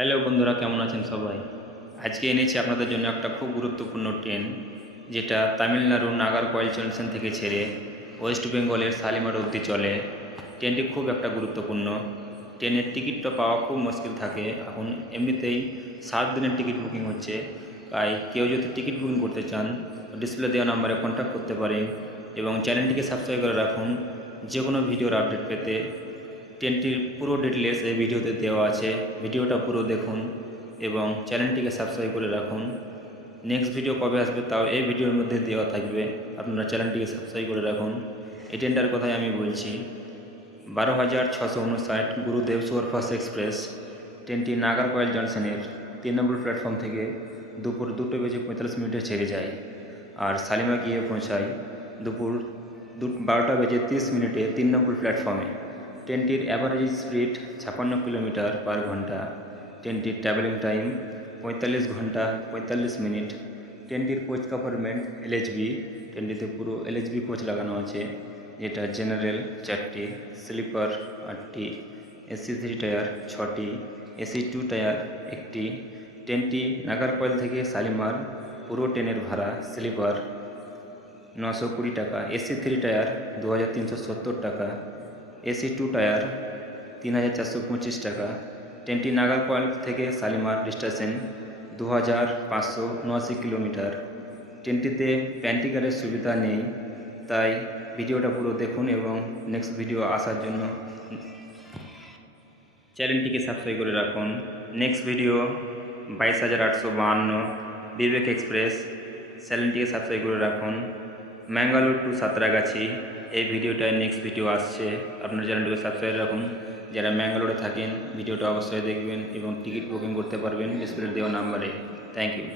Hello বন্ধুরা, কেমন আছেন সবাই? আজকে এনেছি আপনাদের জন্য একটা খুব গুরুত্বপূর্ণ ট্রেন, যেটা তামিলনাড়ুর নাগারকয়েল জংশন থেকে ছেড়ে ওয়েস্ট বেঙ্গলের শালিমার অবধি চলে। ট্রেনটি খুব একটা গুরুত্বপূর্ণ। ট্রেনের টিকিটটা পাওয়া খুব মুশকিল থাকে। এখন এমনিতেই সাত দিনের টিকিট বুকিং হচ্ছে। তাই কেউ যদি টিকিট বুকিং করতে চান, ডিসপ্লে দেওয়া নাম্বারে কন্ট্যাক্ট করতে পারেন এবং চ্যানেলটিকে সাবস্ক্রাইব করে রাখুন। যে কোনো ভিডিওর আপডেট পেতে ট্রেনটির পুরো ডিটেলস এই ভিডিওতে দেওয়া আছে। ভিডিওটা পুরো দেখুন এবং চ্যানেলটিকে সাবস্ক্রাইব করে রাখুন। নেক্সট ভিডিও কবে আসবে তাও এই ভিডিওর মধ্যে দেওয়া থাকবে। আপনারা চ্যানেলটিকে সাবস্ক্রাইব করে রাখুন। এই ট্রেনটার কথাই আমি বলছি। বারো হাজার ছশো উনষাট গুরুদেব সুপারফাস্ট এক্সপ্রেস ট্রেনটি নাগারকয়েল জংশনের তিন নম্বর প্ল্যাটফর্ম থেকে দুপুর দুটো বেজে পঁয়তাল্লিশ মিনিটে ছেড়ে যায়। আর শালিমা গিয়ে পৌঁছায় দুপুর দু বারোটা বেজে তিরিশ মিনিটে তিন নম্বর প্ল্যাটফর্মে ট্রেনটির অ্যাভারেজ স্পিড ছাপান্ন কিলোমিটার পার ঘণ্টা। ট্রেনটির ট্রাভেলিং টাইম পঁয়তাল্লিশ ঘণ্টা, পঁয়তাল্লিশ মিনিট ট্রেনটির কোচ কম্পার্টমেন্ট এলএচবি ট্রেনটিতে পুরো এলএচবি কোচ লাগানো আছে, যেটা জেনারেল চারটি স্লিপার আটটি এসি থ্রি টায়ার ছটি এসি টু টায়ার একটি। ট্রেনটি নাগারকয়েল থেকে শালিমার, পুরো ট্রেনের ভাড়া স্লিপার নশো কুড়ি টাকা এসি থ্রি টায়ার দু হাজার তিনশো সত্তর টাকা। এসি টু টায়ার, তিন হাজার চারশো পঁচিশ টাকা। ট্রেনটি নাগারকয়েল থেকে শালিমার স্টেশন, দু হাজার পাঁচশো উনআশি কিলোমিটার। ট্রেনটিতে প্যান্টিকারের সুবিধা নেই, তাই ভিডিওটা পুরো দেখুন এবং নেক্সট ভিডিও আসার জন্য চ্যানেলটিকে সাবস্ক্রাইব করে রাখুন। নেক্সট ভিডিও বাইশ হাজার আটশো বাহান্ন, বিবেক এক্সপ্রেস। চ্যানেলটিকে সাবস্ক্রাইব করে রাখুন। ম্যাঙ্গালোর টু সাঁতরাগাছি, এই ভিডিওটায় নেক্সট ভিডিও আসছে। আপনার চ্যানেলটিকে সাবস্ক্রাইব রাখুন। যারা ম্যাঙ্গালোরে থাকেন, ভিডিওটা অবশ্যই দেখবেন এবং টিকিট বুকিং করতে পারবেন। ডিসপ্লে দেওয়া নাম্বারে থ্যাংক ইউ